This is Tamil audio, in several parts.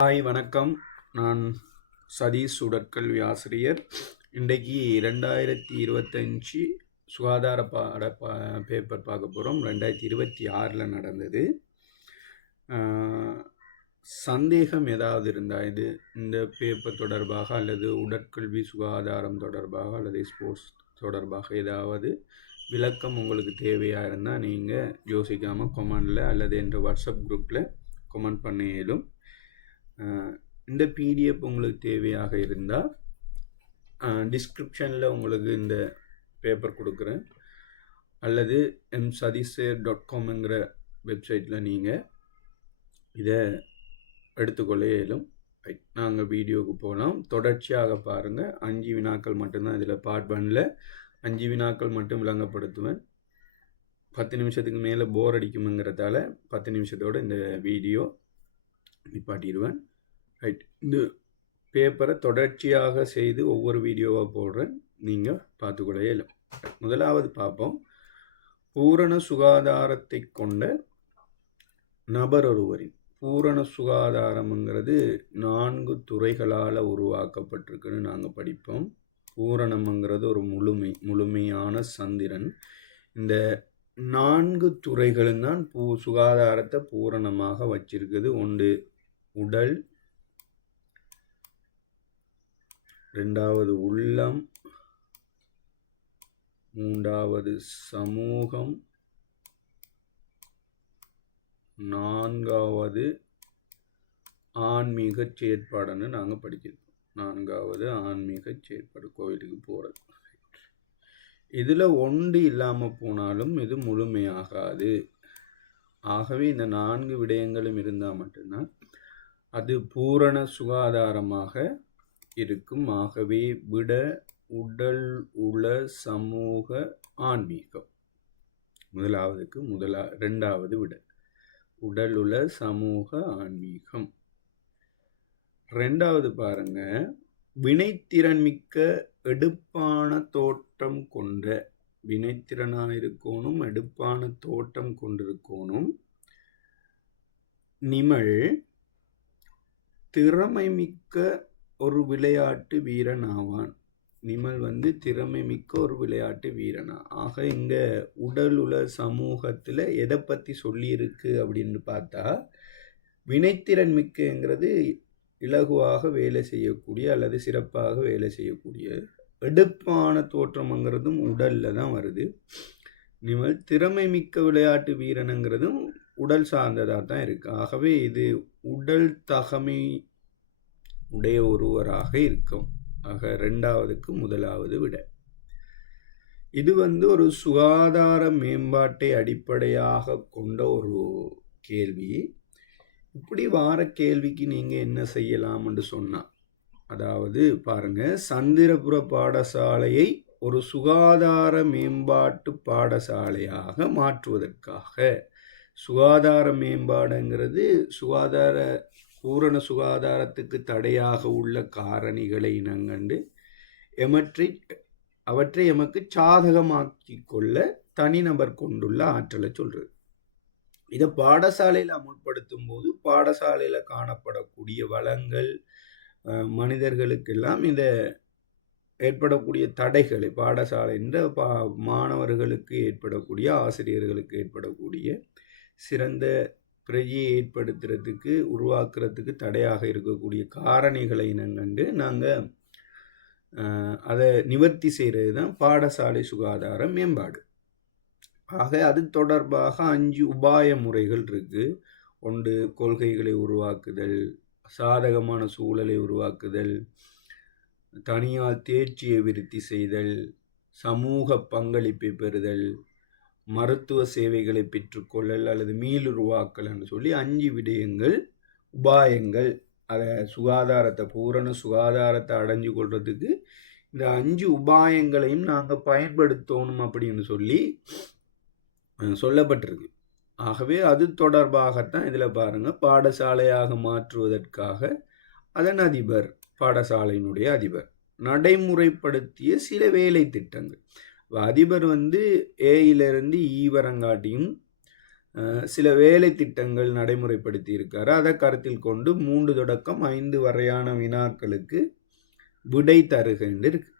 ஹாய் வணக்கம். நான் சதீஷ் உடற்கல்வி ஆசிரியர். இன்றைக்கு 2025 சுகாதார பேப்பர் பார்க்க போகிறோம். 2026 நடந்தது. சந்தேகம் ஏதாவது இருந்தால் இந்த பேப்பர் தொடர்பாக அல்லது உடற்கல்வி சுகாதாரம் தொடர்பாக அல்லது ஸ்போர்ட்ஸ் தொடர்பாக ஏதாவது விளக்கம் உங்களுக்கு தேவையாக இருந்தால் நீங்கள் யோசிக்காமல் கொமெண்டில் அல்லது என்ற வாட்ஸ்அப் குரூப்பில் கொமெண்ட் பண்ண இயலும். இந்த பிடிஎஃப் உங்களுக்கு தேவையாக இருந்தால் டிஸ்கிரிப்ஷனில் உங்களுக்கு இந்த பேப்பர் கொடுக்குறேன், அல்லது msadisir.comங்கிற வெப்சைட்டில் நீங்கள் இதை எடுத்துக்கொள்ள இயலும். நாங்கள் வீடியோவுக்கு போகலாம். தொடர்ச்சியாக பாருங்கள். 5 வினாக்கள் மட்டும்தான் இதில் பார்ட் 1ல் 5 வினாக்கள் மட்டும் விளங்கப்படுத்துவேன். 10 நிமிஷத்துக்கு மேலே போர் அடிக்குமுங்கிறதால 10 நிமிஷத்தோடு இந்த வீடியோ நிப்பாட்டிடுவேன். இந்த பேப்பரை தொடர்ச்சியாக செய்து ஒவ்வொரு வீடியோவாக போடுறேன், நீங்கள் பார்த்துக்கொள்ள இயலும். முதலாவது பார்ப்போம். பூரண சுகாதாரத்தை கொண்ட நபர் ஒருவரின் பூரண சுகாதாரம்ங்கிறது 4 துறைகளால் உருவாக்கப்பட்டிருக்குன்னு நாங்கள் படிப்போம். பூரணம்ங்கிறது ஒரு முழுமையான சந்திரன். இந்த 4 துறைகளும் தான் சுகாதாரத்தை பூரணமாக வச்சிருக்குது. ஒன்று உடல், 2வது உள்ளம், 3வது சமூகம், 4வது ஆன்மீக செயற்பாடுன்னு நாங்கள் படிச்சிருக்கோம். 4வது ஆன்மீக செயற்பாடு, கோயிலுக்கு போகிறது. இதில் ஒன்று இல்லாமல் போனாலும் இது முழுமையாகாது. ஆகவே இந்த 4 விடயங்களும் இருந்தால் மட்டும்தான் அது பூரண சுகாதாரமாக இருக்கும். ஆகவே விட உடல், உள, சமூக, ஆன்மீகம். முதலாவதுக்கு 2வது விட உடல், உள, சமூக, ஆன்மீகம். 2வது பாருங்க, வினைத்திறன் மிக்க எடுப்பான தோற்றம் கொண்ட, வினைத்திறனாக இருக்கணும், எடுப்பான தோற்றம் கொண்டிருக்கணும். நிமல் திறமை மிக்க ஒரு விளையாட்டு வீரன் ஆவான். நிமல் திறமை மிக்க ஒரு விளையாட்டு வீரனா. ஆக இங்க உடல், உள, சமூகத்தில் எதை பற்றி சொல்லியிருக்கு அப்படின்னு பார்த்தா, வினைத்திறன் மிக்கங்கிறது இலகுவாக வேலை செய்யக்கூடிய அல்லது சிறப்பாக வேலை செய்யக்கூடிய. எடுப்பான தோற்றம்ங்கிறதும் உடல்ல தான் வருது. நிமல் திறமை மிக்க விளையாட்டு வீரனுங்கிறதும் உடல் சார்ந்ததாக தான் இருக்கு. ஆகவே இது உடல் தகமை உடைய ஒருவராக இருக்கும். ஆக 2வதுக்கு 1வது விட. இது ஒரு சுகாதார மேம்பாட்டை அடிப்படையாக கொண்ட ஒரு கேள்வி. இப்படி வார கேள்விக்கு நீங்கள் என்ன செய்யலாம் என்று சொன்னா, அதாவது பாருங்க, சந்திரபுர பாடசாலையை ஒரு சுகாதார மேம்பாட்டு பாடசாலையாக மாற்றுவதற்காக, சுகாதார மேம்பாடுங்கிறது பூரண சுகாதாரத்துக்கு தடையாக உள்ள காரணிகளை இனங்கண்டு அவற்றை எமக்கு சாதகமாக்கி கொள்ள தனிநபர் கொண்டுள்ள ஆற்றலை சொல்றது. இதை பாடசாலையில் அமுல்படுத்தும் போது பாடசாலையில் காணப்படக்கூடிய வளங்கள், மனிதர்களுக்கெல்லாம் இந்த ஏற்படக்கூடிய தடைகளை, பாடசாலைன்ற மாணவர்களுக்கு ஏற்படக்கூடிய, ஆசிரியர்களுக்கு ஏற்படக்கூடிய சிறந்த பிரஜையை ஏற்படுத்துறதுக்கு, உருவாக்குறதுக்கு தடையாக இருக்கக்கூடிய காரணிகளை இனங்கண்டு நாங்கள் அதை நிவர்த்தி செய்கிறது தான் பாடசாலை சுகாதார மேம்பாடு. ஆக அது தொடர்பாக 5 உபாய முறைகள் இருக்கு. ஒன்று கொள்கைகளை உருவாக்குதல், சாதகமான சூழலை உருவாக்குதல், தனியார் தேர்ச்சியை விருத்தி செய்தல், சமூக பங்களிப்பை பெறுதல், மருத்துவ சேவைகளை பெற்றுக்கொள்ளல் அல்லது மீளுருவாக்கல் என்று சொல்லி 5 விடயங்கள், உபாயங்கள். அதை சுகாதாரத்தை, பூரண சுகாதாரத்தை அடைஞ்சு கொள்றதுக்கு இந்த 5 உபாயங்களையும் நாங்கள் பயன்படுத்தணும் அப்படின்னு சொல்லி சொல்லப்பட்டிருக்கு. ஆகவே அது தொடர்பாகத்தான் இதில் பாருங்க, பாடசாலையாக மாற்றுவதற்காக அதன் அதிபர், பாடசாலையினுடைய அதிபர் நடைமுறைப்படுத்திய சில வேலை திட்டங்கள். அதிபர் ஏயிலிருந்து ஈ வரங்காட்டியும் சில வேலை திட்டங்கள் நடைமுறைப்படுத்தி இருக்காரு. அதை கருத்தில் கொண்டு 3 தொடக்கம் 5 வரையான வினாக்களுக்கு விடை தருகின்ற இருக்கு.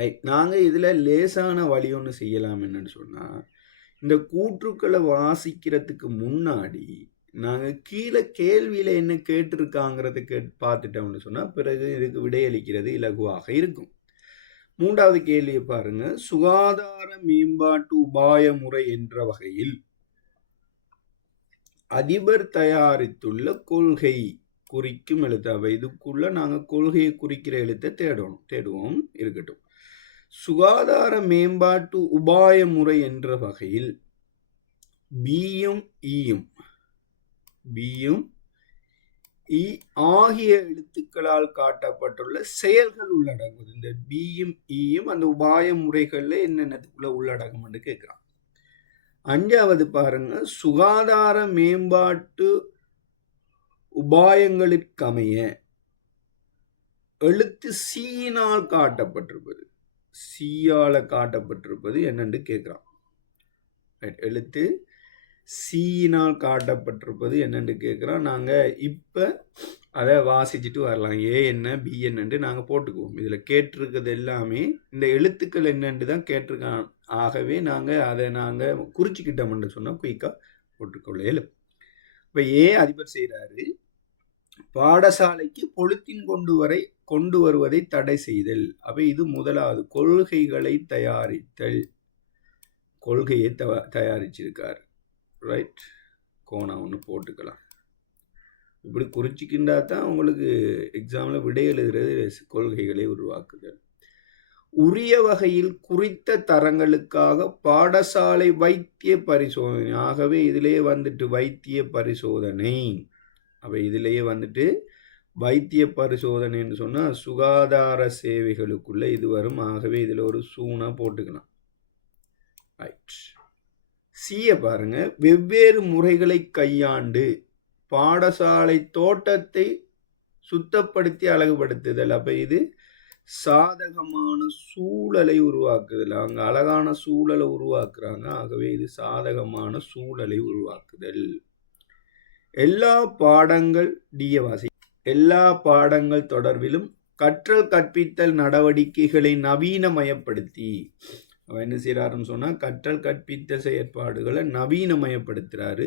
ரைட், நாங்கள் இதில் லேசான வழி ஒன்று செய்யலாம். என்னன்னு சொன்னால், இந்த கூற்றுக்களை வாசிக்கிறதுக்கு முன்னாடி நாங்கள் கீழே கேள்வியில் என்ன கேட்டிருக்காங்கிறத பார்த்துட்டோம்னு சொன்னால் பிறகு இதுக்கு விடையளிக்கிறது இலகுவாக இருக்கும். 3வது கேள்வியை பாருங்க. சுகாதார மேம்பாட்டு உபாய முறை என்ற வகையில் அதிபர் தயாரித்துள்ள கொள்கை குறிக்கும் எழுத்து. அவை இதுக்குள்ள நாங்கள் கொள்கையை குறிக்கிற எழுத்தை தேடுவோம். இருக்கட்டும். சுகாதார மேம்பாட்டு உபாய முறை என்ற வகையில் பியும் இ ஆகிய எழுத்துக்களால் காட்டப்பட்டுள்ள செயல்கள் உள்ளடங்கும். இந்த பியும் ஈயும் அந்த உபாய முறைகள்ல என்னென்னதுக்குள்ள உள்ளடங்கும் என்று கேட்கிறான். 5வது பாருங்க. சுகாதார மேம்பாட்டு உபாயங்களுக்கமைய எழுத்து சீனால் காட்டப்பட்டிருப்பது, சீயால காட்டப்பட்டிருப்பது என்னன்னு கேட்கிறான். எழுத்து சீனால் காட்டப்பட்டிருப்பது என்னன்னு கேட்குறோம். நாங்கள் இப்போ அதை வாசிச்சுட்டு வரலாம். ஏ என்ன பி என்னன்னு நாங்கள் போட்டுக்குவோம். இதில் கேட்டிருக்கிறது எல்லாமே இந்த எழுத்துக்கள் என்னன்னு தான் கேட்டிருக்கான். ஆகவே நாங்கள் அதை குறிச்சிக்கிட்டோம்னு சொன்னால் குயிக்காக போட்டுக்கொள்ள. இப்போ அதிபர் செய்கிறாரு. பாடசாலைக்கு பொலித்தீன் கொண்டு வருவதை தடை செய்தல். அப்போ இது முதலாவது. கொள்கைகளை தயாரித்தல். கொள்கையை தயாரிச்சிருக்காரு. ரைட், கோணா ஒன்று போட்டுக்கலாம். இப்படி குறிச்சிக்கின்றா தான் உங்களுக்கு எக்ஸாமில் விடை எழுதுறது. கொள்கைகளை உருவாக்குதல். உரிய வகையில் குறித்த தரங்களுக்காக பாடசாலை வைத்திய பரிசோதனை. ஆகவே இதிலேயே வைத்திய பரிசோதனை. அப்போ இதிலேயே வைத்திய பரிசோதனைன்னு சொன்னால் சுகாதார சேவைகளுக்குள்ள இது வரும். ஆகவே இதில் ஒரு சூனா போட்டுக்கலாம். ரைட். சீய பாருங்க. வெவ்வேறு முறைகளை கையாண்டு பாடசாலை தோட்டத்தை சுத்தப்படுத்தி அழகுபடுத்துதல். அப்ப இது சாதகமான சூழலை உருவாக்குதல். அங்க அழகான சூழலை உருவாக்குறாங்க. ஆகவே இது சாதகமான சூழலை உருவாக்குதல். எல்லா பாடங்கள் தொடர்பிலும் கற்றல் கற்பித்தல் நடவடிக்கைகளை நவீனமயப்படுத்தி. அவன் என்ன செய்யறாருன்னு சொன்னா, கற்றல் கற்பித்தல் செயற்பாடுகளை நவீனமயப்படுத்துறாரு.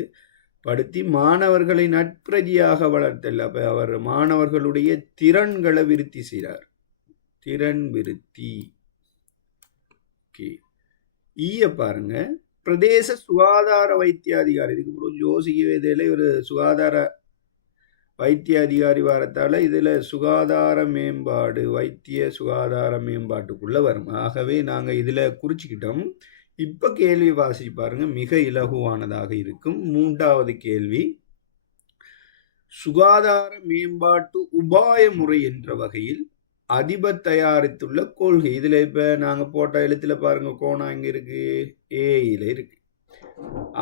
படுத்தி மாணவர்களை நட்பிரதியாக வளர்த்தல். அப்ப அவர் மாணவர்களுடைய திறன்களை விருத்தி செய்கிறார். திறன் விருத்தி. ஈய பாருங்க. பிரதேச சுகாதார வைத்திய அதிகாரி. இதுக்கு யோசிக்கவே இதில் ஒரு சுகாதார வைத்திய அதிகாரி வரத்தால் இதில் சுகாதார மேம்பாடு, வைத்திய சுகாதார மேம்பாட்டுக்குள்ளே வரும். ஆகவே நாங்கள் இதில் குறிச்சிக்கிட்டோம். இப்போ கேள்வி வாசி பாருங்க. மிக இலகுவானதாக இருக்கும். 3வது கேள்வி. சுகாதார மேம்பாட்டு உபாய முறை என்ற வகையில் அதிபர் தயாரித்துள்ள கொள்கை. இதில் இப்போ நாங்கள் போட்ட எழுத்தில் பாருங்க, கோணா இங்கே இருக்கு, ஏயில் இருக்கு.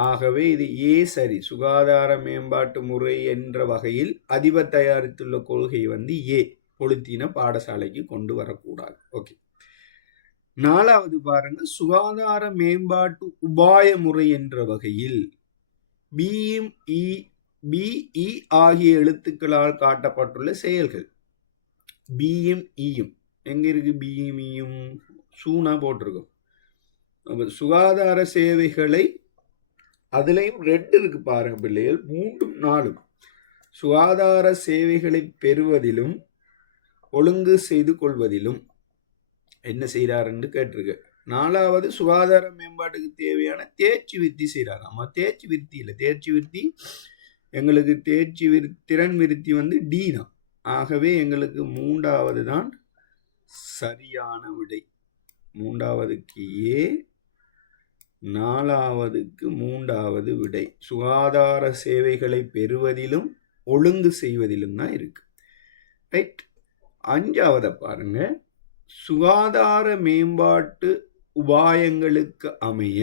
ஆகவே இது சரி. சுகாதார மேம்பாட்டு முறை என்ற வகையில் அதிபர் தயாரித்துள்ள கொள்கை பொலித்தீன பாடசாலைக்கு கொண்டு வரக்கூடாது. ஓகே. 4வது பாருங்க. சுகாதார மேம்பாட்டு உபாய முறை என்ற வகையில் பியும் இ ஆகிய எழுத்துக்களால் காட்டப்பட்டுள்ள செயல்கள். பியும் ஈயும் எங்க இருக்கு? பியும் ஈயும் சூனா போட்டிருக்கோம். சுகாதார சேவைகளை அதுலேயும் 2 இருக்கு பாருங்க பிள்ளைகள். 3ம் 4ம் சுகாதார சேவைகளை பெறுவதிலும் ஒழுங்கு செய்து கொள்வதிலும் என்ன செய்கிறாருன்னு கேட்டிருக்கு. 4வது சுகாதார மேம்பாட்டுக்கு தேவையான தேர்ச்சி விருத்தி செய்கிறாங்க. நம்ம தேர்ச்சி விருத்தி இல்லை. தேர்ச்சி விருத்தி எங்களுக்கு திறன் விருத்தி டி தான். ஆகவே எங்களுக்கு 3வது தான் சரியான விடை. 3வதுக்கு 4வதுக்கு 3வது விடை. சுகாதார சேவைகளை பெறுவதிலும் ஒழுங்கு செய்வதிலும் தான் இருக்கு. ரைட். 5வது பாருங்க. சுகாதார மேம்பாட்டு உபாயங்களுக்கு அமைய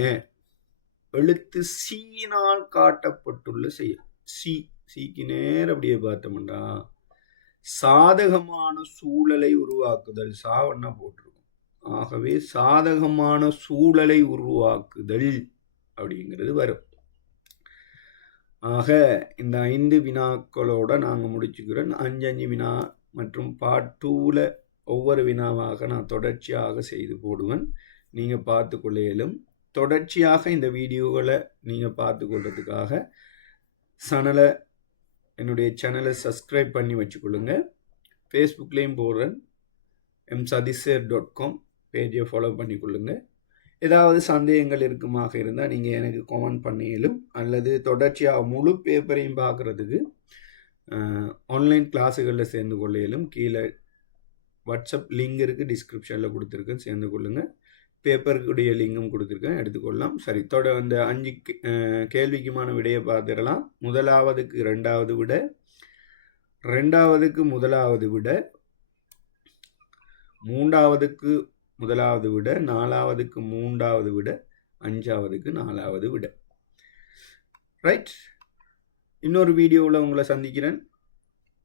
எழுத்து சீனால் காட்டப்பட்டுள்ள செயல். சீக்கு நேரம் அப்படியே பார்த்தோம்னா சாதகமான சூழலை உருவாக்குதல். சாவண்ணா போட்டிருக்கும். ஆகவே சாதகமான சூழலை உருவாக்குதல் அப்படிங்கிறது வரும். ஆக இந்த 5 வினாக்களோட நாங்கள் முடிச்சுக்கிறோம். 5 வினா மற்றும் பார்ட் 2ல் ஒவ்வொரு வினாவாக நான் தொடர்ச்சியாக செய்து போடுவேன். நீங்கள் பார்த்து கொள்ளையிலும் தொடர்ச்சியாக இந்த வீடியோகளை நீங்கள் பார்த்து கொள்றதுக்காக என்னுடைய சேனலை சப்ஸ்கிரைப் பண்ணி வச்சுக்கொள்ளுங்க. ஃபேஸ்புக்லேயும் போடுறேன், msadisir.com பேஜை ஃபாலோ பண்ணிக்கொள்ளுங்க. ஏதாவது சந்தேகங்கள் இருக்குமாக இருந்தால் நீங்கள் எனக்கு கமெண்ட் பண்ணியலும், அல்லது தொடர்ச்சியாக முழு பேப்பரையும் பார்க்குறதுக்கு ஆன்லைன் கிளாஸுகளில் சேர்ந்து கொள்ளையிலும் கீழே வாட்ஸ்அப் லிங்க் இருக்குது, டிஸ்கிரிப்ஷனில் கொடுத்துருக்கேன், சேர்ந்து கொள்ளுங்கள். பேப்பருக்குடைய லிங்கும் கொடுத்துருக்கேன், எடுத்துக்கொள்ளலாம். சரி, அந்த 5 கேள்விக்குமான விடையை பார்த்துடலாம். முதலாவதுக்கு 2வது விட, 2வதுக்கு 1வது விட, 3வதுக்கு 1வது விட, 4வதுக்கு 3வது விட, 5வதுக்கு 4வது விட. ரைட், இன்னொரு வீடியோவில் உங்களை சந்திக்கிறேன்.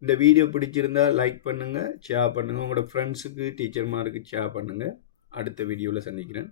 இந்த வீடியோ பிடிச்சிருந்தால் லைக் பண்ணுங்கள், ஷேர் பண்ணுங்கள், உங்களோட ஃப்ரெண்ட்ஸுக்கு டீச்சர்மாருக்கு ஷேர் பண்ணுங்கள். அடுத்த வீடியோவில் சந்திக்கிறேன்.